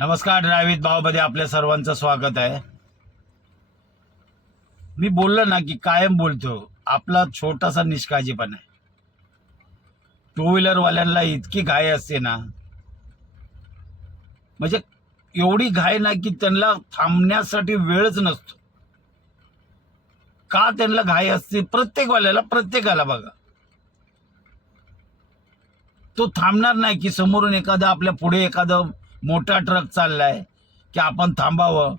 नमस्कार. ड्रायव्हित भावमध्ये आपल्या सर्वांचं स्वागत आहे. मी बोललो ना की कायम बोलतो, आपला छोटासा निष्काळजीपणा आहे. टू व्हीलर वाल्यांना इतकी घाई असते ना, म्हणजे एवढी घाई ना की त्यांना थांबण्यासाठी वेळच नसतो. का त्यांना घाई असते? प्रत्येकाला बघा, तो थांबणार नाही की समोरून एखादा आपल्या पुढे एखादा मोठा ट्रक चाललाय की आपण थांबावं,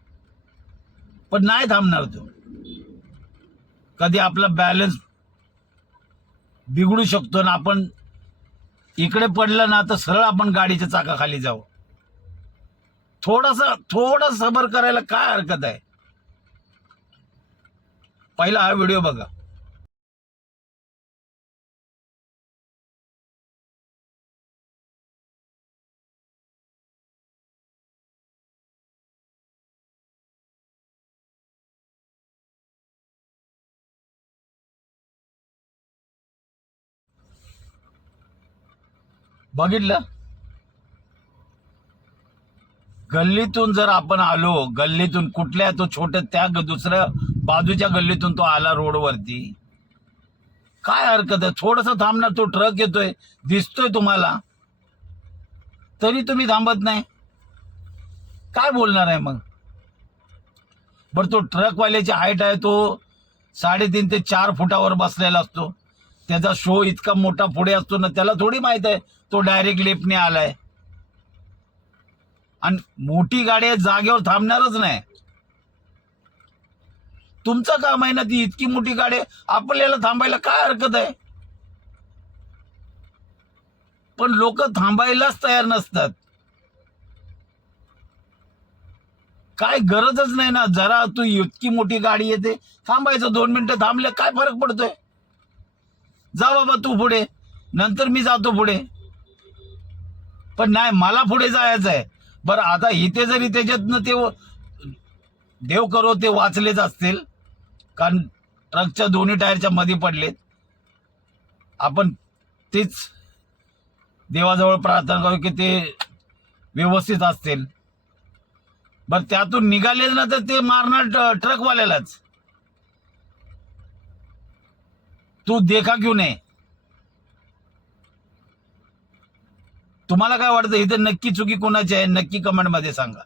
पण नाही थांबणार तो. कधी आपला बॅलन्स बिघडू शकतो ना, आपण इकडे पडलं ना तर सरळ आपण गाडीच्या चाकाखाली जाऊ. थोडा सबर करायला काय हरकत आहे? पहिला हा व्हिडिओ बघा. बघितलं? गल्लीतून जर आपण आलो, गल्लीतून कुठल्या तो छोट्या त्या दुसऱ्या बाजूच्या गल्लीतून तो आला रोडवरती, काय हरकत आहे? थोडस थांबणार. तो ट्रक येतोय, दिसतोय तुम्हाला, तरी तुम्ही थांबत नाही. काय बोलणार आहे मग? बरं, तो ट्रकवाल्याची हाईट आहे, तो 3.5 ते 4 फुटावर बसलेला असतो. त्याचा शो इतका मोठा पुढे असतो ना, त्याला थोडी माहित आहे तो डायरेक्ट लेफ्टने आलाय. आणि मोठी गाडी जागेवर थांबणारच नाही. तुमचं काम आहे ना, ती इतकी मोठी गाडी आपल्याला थांबायला काय हरकत आहे? पण लोक थांबायलाच तयार नसतात. काय गरजच नाही ना. जरा तू इतकी मोठी गाडी येते, थांबायचं 2 मिनिटं. थांबले काय फरक पडतोय? जा बाबा तू पुढे, नंतर मी जातो पुढे. पण नाही, मला पुढे जायचं आहे. बरं, आता इथे जरी त्याच्यातनं ते देव करो ते वाचलेच असतील, कारण ट्रकच्या दोन्ही टायरच्या मध्ये पडलेत. आपण तीच देवाजवळ प्रार्थना करू की ते व्यवस्थित असतील. बरं, त्यातून निघाले ना तर ते मारणार ट्रकवाल्यालाच. तू देखा क्यों नाही? तुम्हाला काय वाटतं? इथे नक्की चुकी कोणाची आहे? नक्की कमेंट मध्ये सांगा.